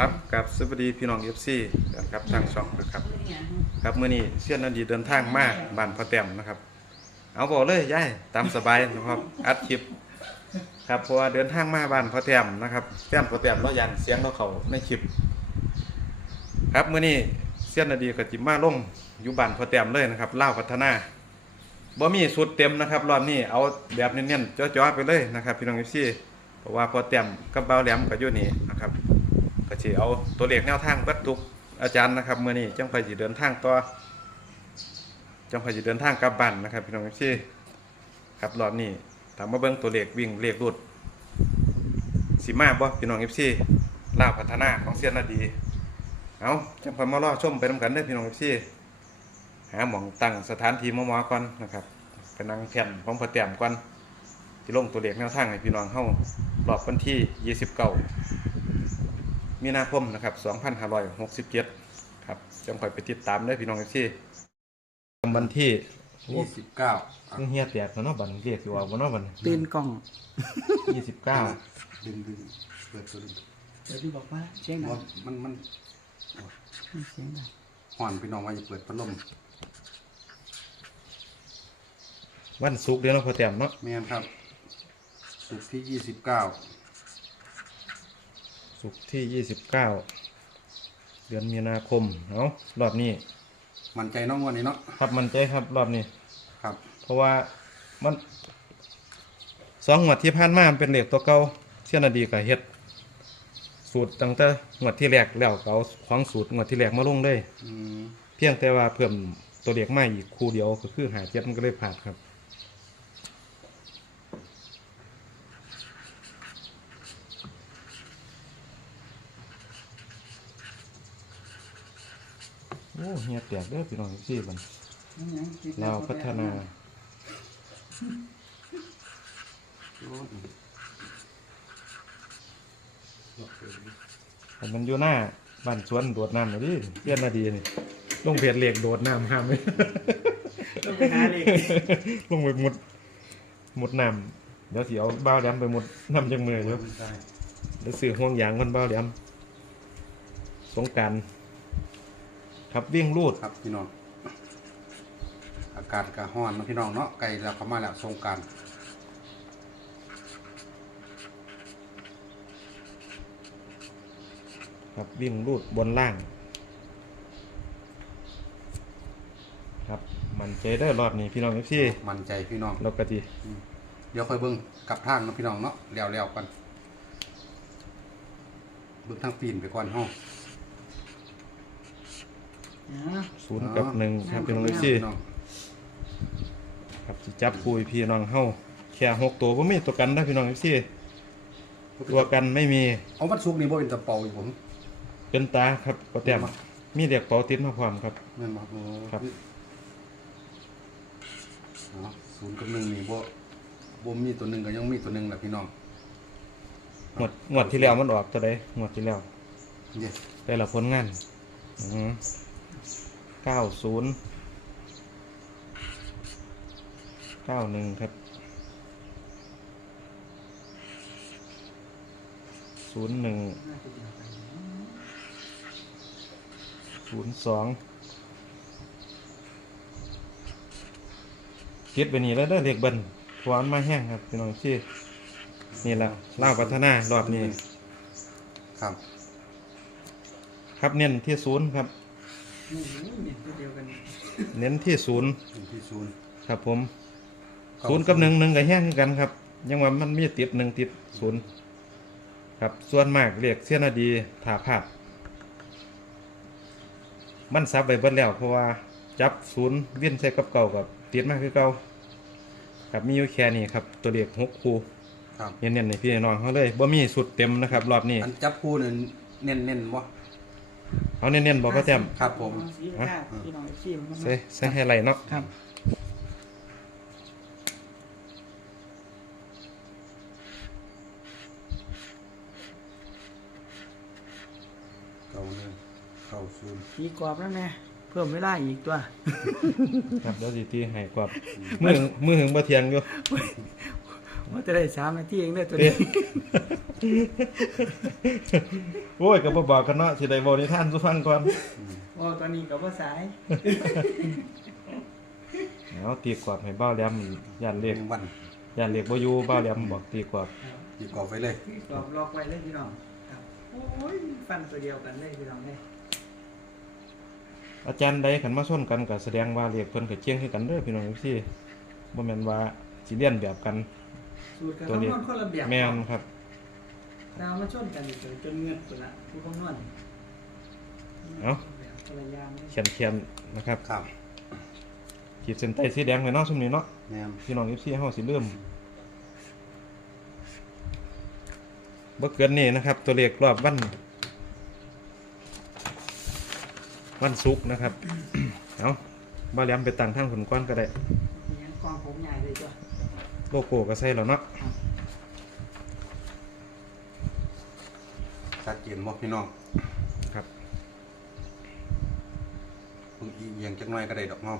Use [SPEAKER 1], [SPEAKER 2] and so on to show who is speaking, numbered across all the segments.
[SPEAKER 1] รับกับสวัสดีพี่น้องเอฟซีครับทางช่องนะครับ ครับเมื่อนี้เสี้ยนนันดีเดินทางมาบ้านพ่อแต้มนะครับ เอาบอกเลยยายตามสบายนะครับอัดคลิปครับเพราะว่าเดินทางมาบ้านพ่อแต้มนะครับแต้มพ่อแต้มเรายันเสียงเราเขาในคลิป ครับเมื่อนี้เสี้ยนนันดีกับจิมาลงอยู่บ้านพ่อแต้มเลยนะครับเล่าพัฒนาบ่มีสุดเต็มนะครับรอบนี้เอาแบบเน้นๆจ่อๆไปเลยนะครับ พี่น้องเอฟซี ราะว่าพอแต้มกับเบาแหลมก็อยู่นี่นะครับก็สิเอาตัวเลขแนวทางเบัดทุกอาจารย์นะครับเมื่อนี้จังไปสิเดินทางต่อจังไปสิเดินทางกลับบ้านนะครับพี่น้องที่ครับรอบนี้ถามมาเบิ่งตัวเลขวิ่งเลขรุดสิมาบ่พี่น้องเอฟซีลาวพัฒนาของเซียนนาดี เอาจังไปมารอชมไปนำกันเด้อพี่น้องเอฟซีหาหมองตั้งสถานที่มอมอก่อนนะครับไปนั่งแผ่นของพระแต้มก่อน ที่ลงตัวเลขแนวทางให้พี่น้องเฮารอบวันที่ 29 มีนาคมนะครับ 2567 ครับจำคอยไปติดตามได้พี่น้องที่วันที่
[SPEAKER 2] ยี่สิบเก้า
[SPEAKER 1] เฮียแตกเนาะบันเรียกอยู่ว่าบ่เนาะบัน
[SPEAKER 3] ตื่นกล้อง
[SPEAKER 1] 29
[SPEAKER 2] ดึงดึงเปิดตัวดึง
[SPEAKER 3] เดี๋ยวที่บอกว่าเสียงดั
[SPEAKER 2] ว่างมันมัน
[SPEAKER 3] เสียงดัง
[SPEAKER 2] ห่อนพี่น้องว่าจะเปิดพัดลม
[SPEAKER 1] วันศุกร์เดือนพอแต้มเนาะ
[SPEAKER 2] แม่นครับ สุกร์ที่ยี่สิบเก้า
[SPEAKER 1] ศุกร์ที่29เดือนมีนาคมเนาะรอบนี้
[SPEAKER 2] มันใจน้องวันนี้เนาะ
[SPEAKER 1] ครับมันใจครับรอบนี้
[SPEAKER 2] ครับ
[SPEAKER 1] เพราะว่ามันสองงวดที่ผ่านมามันเป็นเลขตัวเก่าเช่นอดีกับเฮ็ด สูตรตั้งแต่งวดที่แรกแล้วก็เอาของสูตรงวดที่แรกมาลงเลย
[SPEAKER 2] อืม
[SPEAKER 1] เพียงแต่ว่าเพิ่มตัวเลขมาอีกคู่เดียวก็คือหาเจ็ดมันก็เลยผ่านครับ เฮียแตกเด้อพี่น้องที่มันเราวพัฒนาแต่มันอยู่หน้าบ้านสวนโดดน้ำเลยดิเพี้ยนมาดีนี่ลงเพจเหล็กโดดน้ำห้ามไหม
[SPEAKER 3] ต้องไปหาเลย
[SPEAKER 1] ลงไปมุดมุดน้ำเดี๋ยวสิเอาบ้าวแหลมไปมุดน้ำจังมือเดี๋ยว
[SPEAKER 2] ใช่
[SPEAKER 1] เดี๋ยวสื่อห่วงยางมันบ้าวแหลมสงกราร ครับวิ่งรูด
[SPEAKER 2] ครับพี่น้อง อากาศกะห้อนเนาะพี่น้องเนาะไกลแล้วเข้ามาแล้วสงกราร
[SPEAKER 1] ครับวิ่งรูดบนล่าง ครับมันใจได้อรอบนี้พี่น้องพี่
[SPEAKER 2] มันใจพี่น้อง
[SPEAKER 1] เราก็ดี
[SPEAKER 2] เดี๋ยวค่อยเบิ่งกลับทางเนาะพี่น้องเนาะแล้วแล้วกันเบิ่งทางปีนไปก่อนห้อง
[SPEAKER 1] ศูนย์กับหนึ่งครับพี่น้องพี่
[SPEAKER 2] น้อง
[SPEAKER 1] ครับสิจับคุยพี่น้องเฮาแค่หกตัวบ่มีตัวกันนะพี่น้องพี่ตัวกันไม่มี
[SPEAKER 2] เอาวันศุกร์นี่บ่เป็นตะเปาอยู่ผม
[SPEAKER 1] เป็นตาครับก็แต้มมีเด็กเป๋าติดมาพร้อมครับ
[SPEAKER 2] แม่นบ่โอ้
[SPEAKER 1] ครับ
[SPEAKER 2] อ๋อศูนย์กับหนึ่งนี่บ่บ่มีตัวหนึ่งก็ยังมีตัวหนึ่งแหละพี่น้อง
[SPEAKER 1] งวดงวดที่แล้วมันออกตัวใดงวดที่แล้ว
[SPEAKER 2] เย้
[SPEAKER 1] ได้ละผลงาน เก้าศูนย์เก้าหนึ่งครับศูนย์หนึ่งศูนย์สองคิดไปนี่แล้วเด้อเรียกเบิ้ลทวานมาแห้งครับพี่น้องที่นี่แหละเล่าวพัฒนารอบนี้
[SPEAKER 2] ครับ
[SPEAKER 1] ครับเน้นที่ศูนย์ครับ
[SPEAKER 3] เดียวกัน
[SPEAKER 1] เน้นที่ศูนย์
[SPEAKER 2] อยู่ที่ศูนย์
[SPEAKER 1] ครับผมศูนย์กับหนึ่งหนึ่งกับแห้งคือกันครับ ยังว่ามันมีติดหนึ่งติดศูนย์ครับส่วนมากเรียกเสี้ยนาดีถาพาดมันซับไปเบิดแล้วเพราะว่าจับศูนย์เวียนใส่กับเก่ากับติดมากคือเก่าครับมีอยู่แค่นี้ครับ ตัวเลขหกคู่
[SPEAKER 2] ครับ
[SPEAKER 1] เน้นๆในพี่น้องเขาเลยบ่มีสุดเต็มนะครับ รอบนี้
[SPEAKER 2] อันจับคู่นี่เน้นเน้นๆบ่
[SPEAKER 1] เอาเน้นๆบอกก็แต้ม
[SPEAKER 2] ครับผม
[SPEAKER 3] สีก้าพี่น้องซีมัน
[SPEAKER 1] ใส่ใส่ให้ไรเนาะ
[SPEAKER 3] ครับ
[SPEAKER 2] เก้าหนึ่งเก้าศูนย์
[SPEAKER 3] สีกรอบแล้วแม่เพิ่มเวลาอีกตัว
[SPEAKER 1] ครับเดี๋ยวสิตีให้กว่ามือมือหึงบ่เทียงอยู่
[SPEAKER 3] ว่าจะได้สามนาทีเองเด้อตัว
[SPEAKER 1] เด้
[SPEAKER 3] นี้
[SPEAKER 1] โอ้ยก็บ่บอกกันเนาะสิได้บ่นิทานสู่ฟังก่อน
[SPEAKER 3] โอ้ตอนนี้ก็บ่สาย
[SPEAKER 1] เอาตีกรอบให้เบ้าแหลมย่าน
[SPEAKER 2] เรี
[SPEAKER 1] เรี
[SPEAKER 2] ย
[SPEAKER 1] ย
[SPEAKER 2] ก
[SPEAKER 1] ก
[SPEAKER 2] วัน
[SPEAKER 1] ย่านเรียกบ่อยู่เบ้าแหลมบอกตีกรอบ
[SPEAKER 2] หยิบกรอบไว้เลย
[SPEAKER 3] กรอบล็อกไว้เลยพี่น้องครับโอ้ยฟันตัวเดียวกันเลยพี่น้องเลย
[SPEAKER 1] อาจารย์ใดขันมาชนกันก็แสดงว่าเรียกเพิ่นก็เจียงคือกันเด้อพี่น้องพี่บ่แม่นว่าสิเลียนแบบกัน
[SPEAKER 3] สูตรกับ
[SPEAKER 1] ตัวนี้
[SPEAKER 3] คำนวณคนละแบบ
[SPEAKER 1] แม่นครับ
[SPEAKER 3] เรามาชนกันอีกเลยจนเงินตัวละผู้คำนวณ
[SPEAKER 1] เอ้า
[SPEAKER 3] คนละอย่างเลย
[SPEAKER 1] เขียนเขียนๆนะครับ
[SPEAKER 2] ครับ
[SPEAKER 1] ขีดเส้นใต้สีแดงไว้เนาะซุมนี้เนาะ
[SPEAKER 2] แม่น
[SPEAKER 1] พี่น้อง FC เฮาสิลืมบ่เกินนี้นะครับ ตัวเลขรอบวัน วันศุกร์นะครับ เอาบ่าแหลมไปตั้งทางผลก้อนก็ได้
[SPEAKER 3] มีหยังกองผมใหญ่เลยจ้ะ
[SPEAKER 1] โลโก้ก็ใส่แล้วเนาะ
[SPEAKER 2] ชัดเจนบ่พี่น้อง
[SPEAKER 1] ครับ
[SPEAKER 2] เพิ่งอีเอียงจักหน่อยก็ได้ดอกเนาะ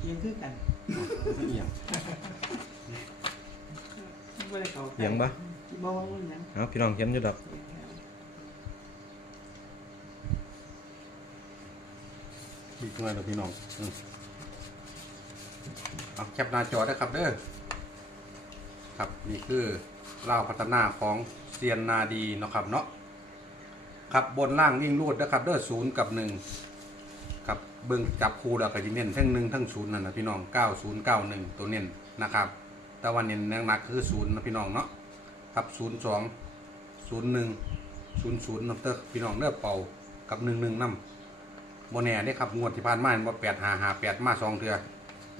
[SPEAKER 3] เอียงคือกัน
[SPEAKER 2] เอียง
[SPEAKER 3] ไม่ได้เขา
[SPEAKER 1] เอียงบ่
[SPEAKER 3] บ่ว่ามันหยัง
[SPEAKER 1] เอาพี่น้องเขียนอยู่ดอก
[SPEAKER 2] อีกหน่อยเด้อพี่น้องอืม เอาแคปหน้าจอได้ครับเด้อครับนี่คือเล่าพัฒนาของเซียนนาดีเนาะครับเนาะครับบนล่างวิ่งรูดนะครับเด้อศูนย์กับหนึ่งครับเบิ่งจับคู่แล้วก็จะเน้นทั้งหนึ่งทั้งศูนย์นั่นนะพี่น้องเก้าศูนย์เก้าหนึ่งตัวเน้นนะครับ แต่วันเน้นหนักคือศูนย์นะพี่น้องเนาะครับศูนย์สองศูนย์หนึ่งศูนย์ศูนย์นับเตอร์พี่น้องเด้อเป่ากับหนึ่งหนึ่งนำโมแน่ได้ครับงวดที่ผ่านมาเห็นว่าแปดหาหาแปดมาสองเทือ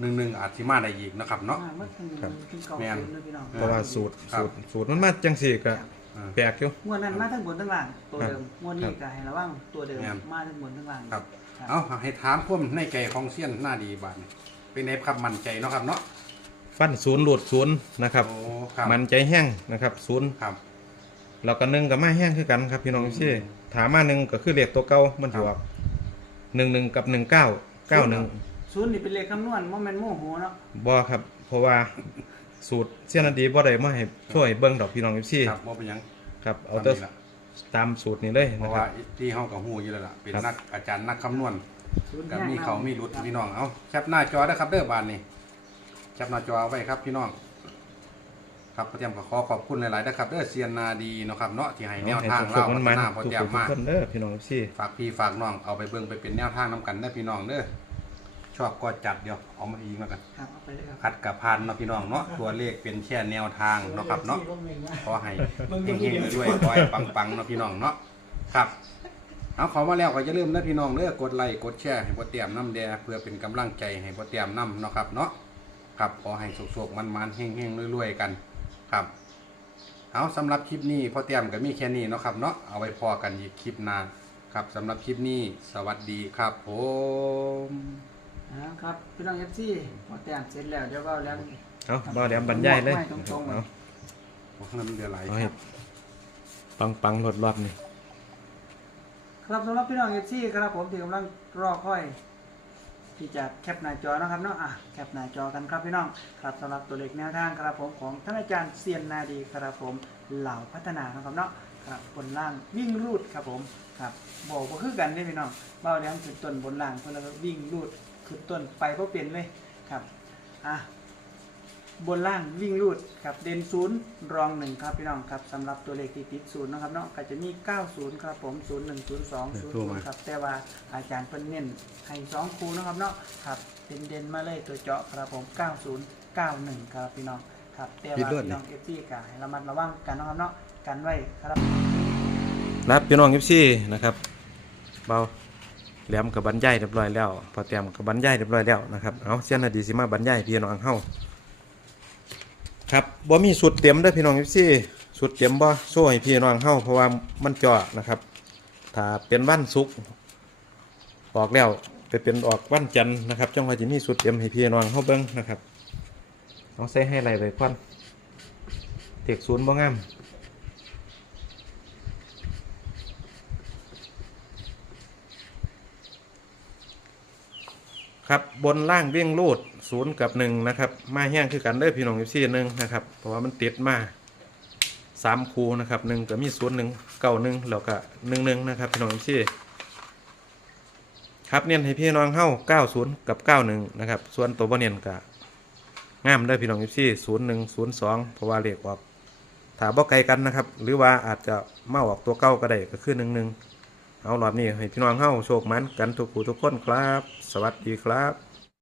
[SPEAKER 2] หนึ่งหนึ่งอาจสิมาได้อีกนะครับเนาะ
[SPEAKER 3] มาเมื่อคืน
[SPEAKER 1] ครับ
[SPEAKER 3] ถึงเก่า
[SPEAKER 2] แม่น
[SPEAKER 3] ศูนย์เลยพี่น้อง
[SPEAKER 1] เพราะว่าสูตร
[SPEAKER 2] ครับ
[SPEAKER 1] สูตรสูตรมันมาจังสี่ก็
[SPEAKER 2] อ่า
[SPEAKER 1] แปลกอยู่
[SPEAKER 3] งวดนั้นมาทั้งบนทั้งล่างตัวเดิมงวดนี้
[SPEAKER 1] ครับ
[SPEAKER 3] ก็ให้ระวังตัวเดิม
[SPEAKER 2] แม่น
[SPEAKER 3] มาทั้งบนทั้งล่าง
[SPEAKER 2] ครับ
[SPEAKER 3] ครับ
[SPEAKER 2] เอาให้ถามพ่วามในใจของเซียนหน้าดีบานเป็นไงครับมั่นใจเนาะครับเนาะ
[SPEAKER 1] ฟันศูนย์หลุดศูนย์นะครับ
[SPEAKER 2] โอ้ครับ
[SPEAKER 1] มันใจแห้งนะครับศูนย์
[SPEAKER 2] ครับ
[SPEAKER 1] เราก็หนึ่งกับมาแห้งคือกันครับพี่น้องพี่ถามมาหนึ่งก็คือเลขตัวเก่ามันถือว่าหนึ่งหนึ่งกับหนึ่งเก้าเก้าหนึ่ง
[SPEAKER 3] ศูนย์นี่เป็นเลขคำนวณโมเมนโมโหเนาะ
[SPEAKER 1] บอครับ เพราะว่าสูตรเสี้ยนดีบ่ได้มาให้ช่วยเบิ่งดอกพี่น้องพี่
[SPEAKER 2] ครับว่าเป็นหยัง
[SPEAKER 1] ครับเอา
[SPEAKER 2] ทำ
[SPEAKER 1] แต่
[SPEAKER 2] นี่ล่ะ
[SPEAKER 1] ตามสูตรนี้เลย
[SPEAKER 2] เพ
[SPEAKER 1] นะ
[SPEAKER 2] ราะ
[SPEAKER 1] ค
[SPEAKER 2] ว่า
[SPEAKER 1] รับ
[SPEAKER 2] ที่เฮากับฮู้อยู่แล้วล่ะเป็น
[SPEAKER 1] ครับ
[SPEAKER 2] นักอาจารย์นักคำนวณ
[SPEAKER 3] ศูนย์
[SPEAKER 2] กับ
[SPEAKER 3] แห้ง
[SPEAKER 2] มีเขา
[SPEAKER 3] นำ
[SPEAKER 2] มีรุด
[SPEAKER 3] ครับ
[SPEAKER 2] พี่น้องเอาแคปหน้าจอได้ครับเด้อบานนี่แคปหน้าจอเอาไว้ครับพี่น้อง ครับพ่อเตรียมก็ขอขอบคุณหลายๆนะครับเด้อเซียนนาดีเนาะครับเนาะที่ให้แนวทาง
[SPEAKER 1] ให้
[SPEAKER 2] เล่า
[SPEAKER 1] สุ
[SPEAKER 2] พั
[SPEAKER 1] ขๆ
[SPEAKER 2] ฒ
[SPEAKER 1] มัน
[SPEAKER 2] นา
[SPEAKER 1] ๆ
[SPEAKER 2] พ่อ
[SPEAKER 1] ทุก
[SPEAKER 2] เตรียม
[SPEAKER 1] คนทุ
[SPEAKER 2] มาก
[SPEAKER 1] คนเด้อพี่น้องพี่
[SPEAKER 2] ฝากพี่ฝากน้องเอาไปเบิ่งไปเป็นแนวทางนํกันเด้อพี่น้องเด้อ ชอบก็จัดเดี๋ยวเอามาอีกแล้วกัน
[SPEAKER 3] ครับเอาไปเลยครับ
[SPEAKER 2] คัดกับพันเนาะพี่น้องเนาะตัวเลขเป็นแค่แนวทางเนาะครับเนาะขอให้เฮงๆด้วยขอให้ปังๆเนาะพี่น้องเนาะครับเอาเขอมาแล้วก็อย่าลืมนะพี่น้องเด้อกดไลค์กดแชร์ให้พ่อเตรียมน้ำแดเพื่อเป็นกำลังใจให้พ่อเตรียมน้ำเนาะครับเนาะครับขอให้สุกๆมันๆเฮงๆรวยๆกันครับเอาสำหรับคลิปนี้พ่อเตรียมก็มีแค่นี้เนาะครับเนาะเอาไว้พอกันอีกคลิปหน้าครับสำหรับคลิปนี้สวัสดีครับผม
[SPEAKER 3] นะครับพี่น้องเอฟซีพอแต่งเสร็จแล้วเดี๋ยวก็แล้ว
[SPEAKER 1] เอาบ่าวแหลมบรรยายเลย
[SPEAKER 3] ไม่ตรงๆ
[SPEAKER 1] เอา
[SPEAKER 2] โอ้น้ำเดือดไหล
[SPEAKER 1] เอาให้ปังๆรอบๆนี่
[SPEAKER 3] ครับสำหรับพี่น้องเอฟซีครับผมที่กำลังรอคอย ที่จะแคปหน้าจอนะครับเนาะอะแคปหน้าจอกันครับพี่น้องครับสำหรับตัวเลขแนวทางครับผมของท่านอาจารย์เซียนนาดีครับผมเหล่าพัฒนานะครับเนาะครับบนล่างวิ่งรูดครับผมครับบอกว่าคือกันได้อพี่น้องเบ้าเลี้ยงขึ้นต้นบนล่างเพื่อแล้วก็วิ่งรูด ขึ้นต้นไปเพราะเปลี่ยนเลยครับอะบนล่างวิ่งรูดครับเด่นศูนย์รองหนึ่งครับพี่น้องครับสำหรับตัวเลขที่ติดศูนย์นะครับเนาะก็จะมี 90 ครับผม01 02 00ครับแต่ว่าอาจารย์เพิ่นเน้นให้2คูนะครับเนาะครับเด่นเด่นๆมาเลยตัวเจาะครับผม 90 91 ครับพี่น้องครับแต่ว่าพี่น้อง FC ก็ให้ระมัดระวังกันนะครับเนาะกันไว้ครับ
[SPEAKER 1] รับพี่น้องพี่นะครับเบา แหลมกับบรรยายเรียบร้อยแล้วพอเตรียมกับบรรยายเรียบร้อยแล้วนะครับเอาเสี้ยนดีสิมาบรรยายพี่น้องเฮาครับบ่มีสุดเต็มเด้พี่น้องพี่สุดเต็มบ่โซ่ให้พี่น้องเฮาเพราะว่ามันเจาะนะครับ ถ้าเป็นวันศุกร์ออกแล้วไปเป็นออกวันจันทร์นะครับจังว่าจะมีสุดเต็มให้พี่น้องเฮาเบิ่งนะครับเอาใส่ให้ไรไว้ก่อนเด็กศูนย์บ่งาม ครับบนล่างวิ่งลูดศูนย์กับหนึ่งนะครับ มาแห้งคือกันเด้อพี่น้องเอฟซีหนึ่งนะครับ เพราะว่ามันติดมาสามคูนะครับหนึ่งก็มีศูนย์หนึ่งเก้าหนึ่งแล้วก็หนึ่งหนึ่งนะครับพี่น้องเอฟซีครับเนียนให้พี่น้องเข้าเก้าศูนย์กับเก้าหนึ่งนะครับ ส่วนตัวบ่เนียนก็งามเด้พี่น้องเอฟซีศูนย์หนึ่งศูนย์สองเพราะว่าเลขออกถ้าบ่ไกลกันนะครับ หรือว่าอาจจะมาออกตัวเก้าก็ได้ก็คือหนึ่งหนึ่ง เอารอบนี้ให้พี่น้องเข้าโชคมันกันทุกผู้ทุกคนครับ สวัสดีครับ